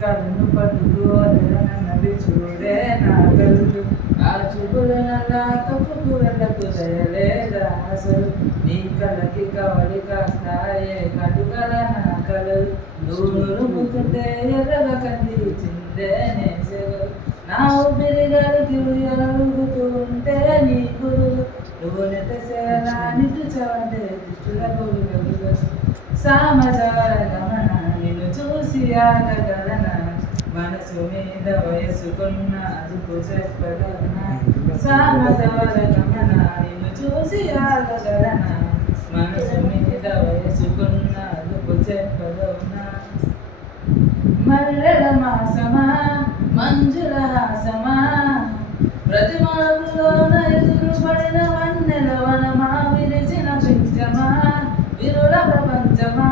కన్ను పట్టుకోనవి చూడే నా కళ్ళు ఆ చూపుల నల్లా తప్పుకు వెళ్ళకు దయలేదా అసలు నీ కళ్ళకి కవలి కాస్తాయే కటుకల నా కలలు నూనెలు ముతుంటే ఎర్రగా కంది చిందే నేసేగలు నా ఊపిరిగాలు తిరుగుతూ ఉంటే నీ గురులు నువ్వు నెట్టసేలా నిట్టు చవంటే దిష్టుల గోలు సామజాల గమన నిన్ను చూసి ఆగగలన మనసు మీద వయసుకున్న అదుపు చెప్పగలన సామజాల గమన నిన్ను చూసి ఆగగలన మనసు మీద వయసుకున్న అదుపు చెప్పగలన మల్లెల మాసమా మంజుల హాసమా ప్రతి మార్పులోన ఎదురు పడిన వన్నెల వనమా విరిచిన పించమా విరుల ప్రపంచమా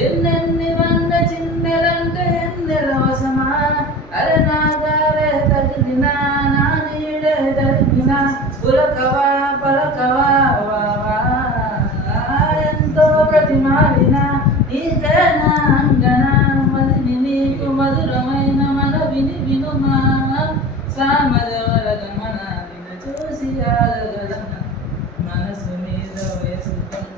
ఎన్నెన్ని వంద చిన్నెలంటే ఎన్నెల వశమా అరే నాగాలే తగిలినా నా నీడే తగిలినా పులకవా పలకవా వావా ఎంతో ప్రతిమాలిన నీకేనా అంగన మదిని నీకు మధురమైన మన వినుమా సామజవర గమన నిన్ను చూసి ఆగగలన మనసు మీద వేసుకున్న